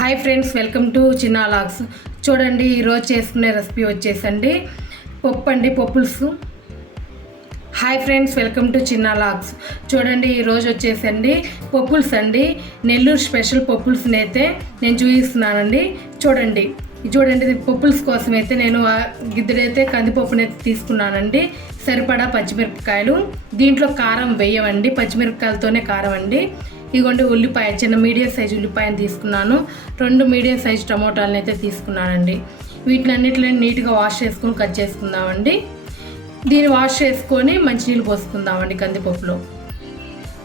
Hi friends, welcome to Chinna logs. చూడండి, ఈరోజు చేసుకునే రెసిపీ వచ్చేసండి పప్పులుసు. Hi friends, welcome to Chinna logs. చూడండి, ఈరోజు వచ్చేసండి పప్పులుసు అండి. నెల్లూరు స్పెషల్ పప్పులుసుని అయితే నేను చూపిస్తున్నానండి. చూడండి పప్పులుసు కోసం అయితే నేను గిద్దెడైతే కందిపప్పుని అయితే తీసుకున్నానండి. సరిపడా పచ్చిమిరపకాయలు. దీంట్లో కారం వేయవండి, పచ్చిమిరపకాయలతోనే కారం అండి. ఇదిగోండి ఉల్లిపాయ, చిన్న మీడియం సైజు ఉల్లిపాయను తీసుకున్నాను. 2 మీడియం సైజు టమోటాలను అయితే తీసుకున్నానండి. వీటిని అన్నిటిని నీట్గా వాష్ చేసుకొని కట్ చేసుకుందామండి. దీన్ని వాష్ చేసుకొని మంచినీళ్ళు పోసుకుందామండి కందిపప్పులో.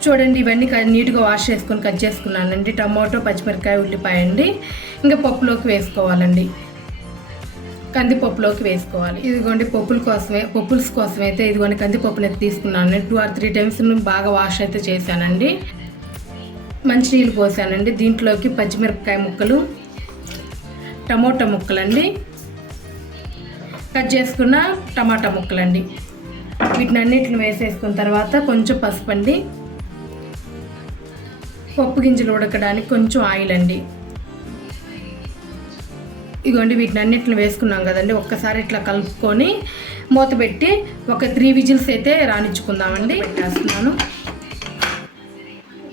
చూడండి, ఇవన్నీ నీట్గా వాష్ చేసుకొని కట్ చేసుకున్నానండి. టమోటో, పచ్చిమిరపకాయ, ఉల్లిపాయ అండి. ఇంకా పప్పులోకి వేసుకోవాలండి, కందిపప్పులోకి వేసుకోవాలి. ఇదిగోండి పప్పుల్స్ కోసం అయితే ఇదిగోండి కందిపప్పుని అయితే తీసుకున్నాను. 2 or 3 times బాగా వాష్ అయితే చేశానండి. మంచినీళ్ళు పోసానండి. దీంట్లోకి పచ్చిమిరపకాయ ముక్కలు, టమోటా ముక్కలండి, కట్ చేసుకున్న టమాటా ముక్కలండి. వీటిని అన్నిటిని వేసేసుకున్న తర్వాత కొంచెం పసుపు అండి, పప్పు గింజలు ఉడకడానికి కొంచెం ఆయిల్ అండి. ఇదిగోండి వీటిని అన్నిటిని వేసుకున్నాం కదండి. ఒక్కసారి ఇట్లా కలుపుకొని మూత పెట్టి ఒక 3 విజిల్స్ అయితే రానిచ్చుకుందామండి. పెట్టేస్తున్నాను.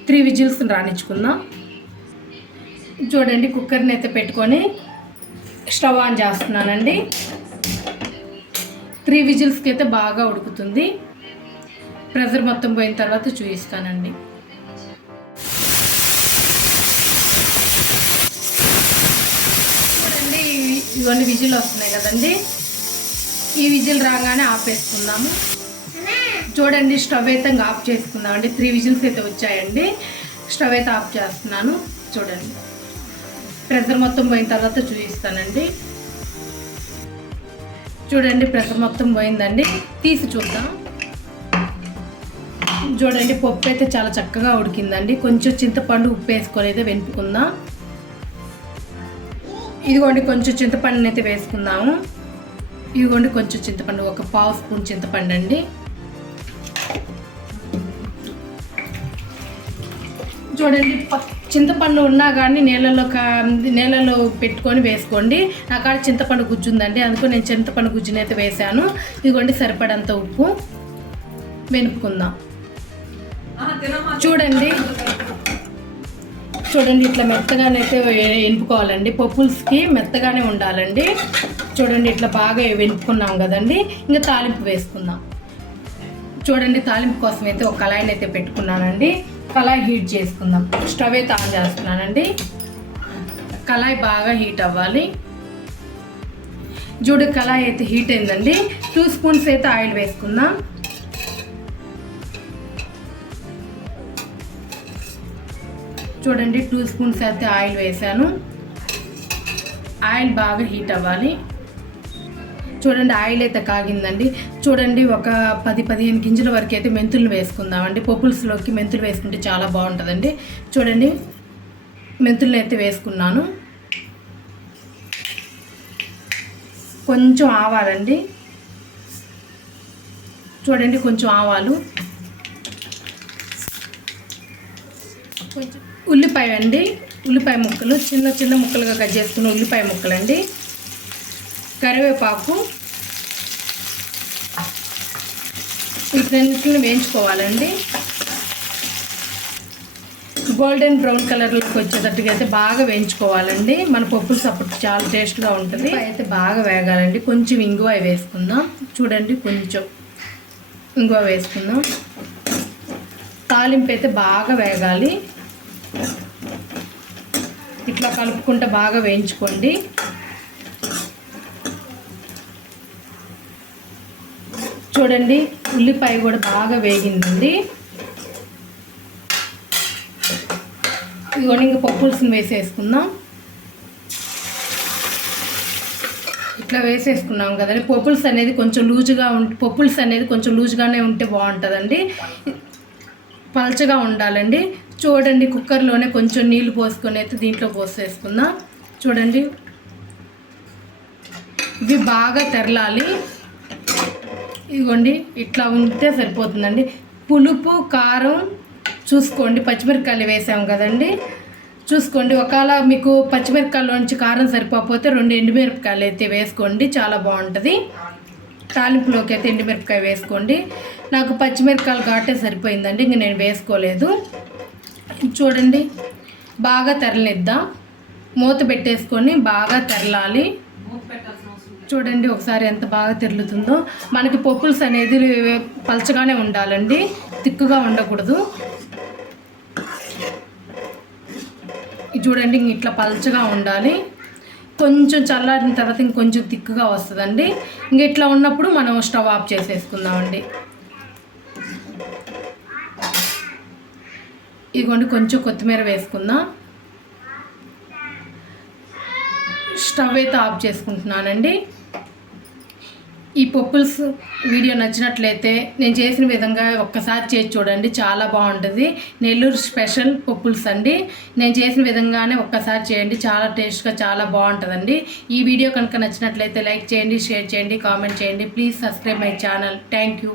3 విజిల్స్ రానిచ్చుకుందాం. చూడండి, కుక్కర్ని అయితే పెట్టుకొని స్టవ్ ఆన్ చేస్తున్నానండి. 3 విజిల్స్కి అయితే బాగా ఉడుకుతుంది. ప్రెషర్ మొత్తం పోయిన తర్వాత చూపిస్తానండి. చూడండి, ఇవన్నీ విజిల్ వస్తున్నాయి కదండి. ఈ విజిల్ రాగానే ఆపేసుకుందాము. చూడండి, స్టవ్ అయితే ఆఫ్ చేసుకుందామండి. 3 విజిల్స్ అయితే వచ్చాయండి. స్టవ్ అయితే ఆఫ్ చేస్తున్నాను. చూడండి, ప్రెషర్ మొత్తం పోయిన తర్వాత చూపిస్తానండి. చూడండి, ప్రెషర్ మొత్తం పోయిందండి. తీసి చూద్దాం. చూడండి, పప్పు అయితే చాలా చక్కగా ఉడికిందండి. కొంచెం చింతపండు, ఉప్పు వేసుకొని అయితే వెనుపుకుందాం. ఇదిగోండి కొంచెం చింతపండుని అయితే వేసుకుందాము. ఇదిగోండి కొంచెం చింతపండు, ఒక 1/2 స్పూన్ చింతపండు అండి. చూడండి, చింతపండు ఉన్నా కానీ నీళ్ళలో పెట్టుకొని వేసుకోండి. నా కాడ చింతపండు గుజ్జు ఉందండి, అందుకు నేను చింతపండు గుజ్జుని అయితే వేసాను. ఇదిగోండి సరిపడంత ఉప్పు వెనుపుకుందాం. చూడండి ఇట్లా మెత్తగానైతే వెనుపుకోవాలండి. పప్పుల్స్కి మెత్తగానే ఉండాలండి. చూడండి, ఇట్లా బాగా వెనుపుకున్నాం కదండి. ఇంకా తాలింపు వేసుకుందాం. చూడండి, తాలింపు కోసం అయితే ఒక కళాయిని అయితే పెట్టుకున్నానండి. కళాయి హీట్ చేసుకుందాం. స్టవ్ అయితే ఆన్ చేస్తున్నానండి. కళాయి బాగా హీట్ అవ్వాలి. కళాయి అయితే హీట్ అయిందండి. 2 స్పూన్స్ అయితే ఆయిల్ వేసుకుందాం. చూడండి, 2 స్పూన్స్ అయితే ఆయిల్ వేసాను. ఆయిల్ బాగా హీట్ అవ్వాలి. చూడండి, ఆయిల్ అయితే కాగిందండి. చూడండి, ఒక 10-15 గింజల వరకు అయితే మెంతులు వేసుకుందామండి. పప్పుల్స్లోకి మెంతులు వేసుకుంటే చాలా బాగుంటుందండి. చూడండి, మెంతులను అయితే వేసుకున్నాను. కొంచెం ఆవాలండి. చూడండి, కొంచెం ఆవాలు, కొంచెం ఉల్లిపాయ అండి. ఉల్లిపాయ ముక్కలు చిన్న ముక్కలుగా కట్ చేసుకున్న ఉల్లిపాయ ముక్కలండి. కరివేపాకు. వీటిని వేయించుకోవాలండి. గోల్డెన్ బ్రౌన్ కలర్లోకి వచ్చేటట్టుగా అయితే బాగా వేయించుకోవాలండి. మన పప్పులు అప్పుడు చాలా టేస్ట్గా ఉంటుంది. అయితే బాగా వేగాలండి. కొంచెం ఇంగువ వేసుకుందాం. చూడండి, కొంచెం ఇంగువ వేసుకుందాం. తాలింపు అయితే బాగా వేగాలి. ఇట్లా కలుపుకుంటే బాగా వేయించుకోండి. చూడండి, ఉల్లిపాయ కూడా బాగా వేగిందండి. ఇదిగోండి, ఇంకా పప్పుల్స్ని వేసేసుకుందాం. ఇట్లా వేసేసుకున్నాం కదండి. పప్పుల్స్ అనేది కొంచెం లూజ్గానే ఉంటే బాగుంటుందండి. పలచగా ఉండాలండి. చూడండి, కుక్కర్లోనే కొంచెం నీళ్ళు పోసుకొని అయితే దీంట్లో పోసేసుకుందాం. చూడండి, ఇవి బాగా తెరలాలి. ఇదిగోండి, ఇట్లా ఉంటే సరిపోతుందండి. పులుపు, కారం చూసుకోండి. పచ్చిమిరపకాయలు వేసాము కదండి. చూసుకోండి. ఒకవేళ మీకు పచ్చిమిరపకాయలోంచి కారం సరిపోతే 2 ఎండుమిరపకాయలు అయితే వేసుకోండి, చాలా బాగుంటుంది. తాలింపులోకి అయితే ఎండుమిరపకాయ వేసుకోండి. నాకు పచ్చిమిరపకాయలు ఘాటే సరిపోయిందండి, ఇంక నేను వేసుకోలేదు. చూడండి, బాగా తెరలిద్దాం. మూత పెట్టేసుకొని బాగా తెరలాలి. చూడండి ఒకసారి ఎంత బాగా తెరులుతుందో. మనకి పప్పుల్స్ అనేది పలచగానే ఉండాలండి, తిక్కుగా ఉండకూడదు. చూడండి ఇట్లా పలచగా ఉండాలి. కొంచెం చల్లారిన తర్వాత ఇంకొంచెం తిక్కుగా వస్తుందండి. ఇంక ఇట్లా ఉన్నప్పుడు మనం స్టవ్ ఆఫ్ చేసేసుకుందామండి. ఇదిగోండి కొంచెం కొత్తిమీర వేసుకుందాం. స్టవ్ అయితే ఆఫ్ చేసుకుంటున్నానండి. ఈ పప్పుల్స్ వీడియో నచ్చినట్లయితే నేను చేసిన విధంగా ఒక్కసారి చేసి చూడండి, చాలా బాగుంటుంది. నెల్లూరు స్పెషల్ పప్పుల్స్ అండి. నేను చేసిన విధంగానే ఒక్కసారి చేయండి, చాలా టేస్ట్గా చాలా బాగుంటుందండి. ఈ వీడియో కనుక నచ్చినట్లయితే లైక్ చేయండి, షేర్ చేయండి, కామెంట్ చేయండి. Please subscribe my channel. Thank you.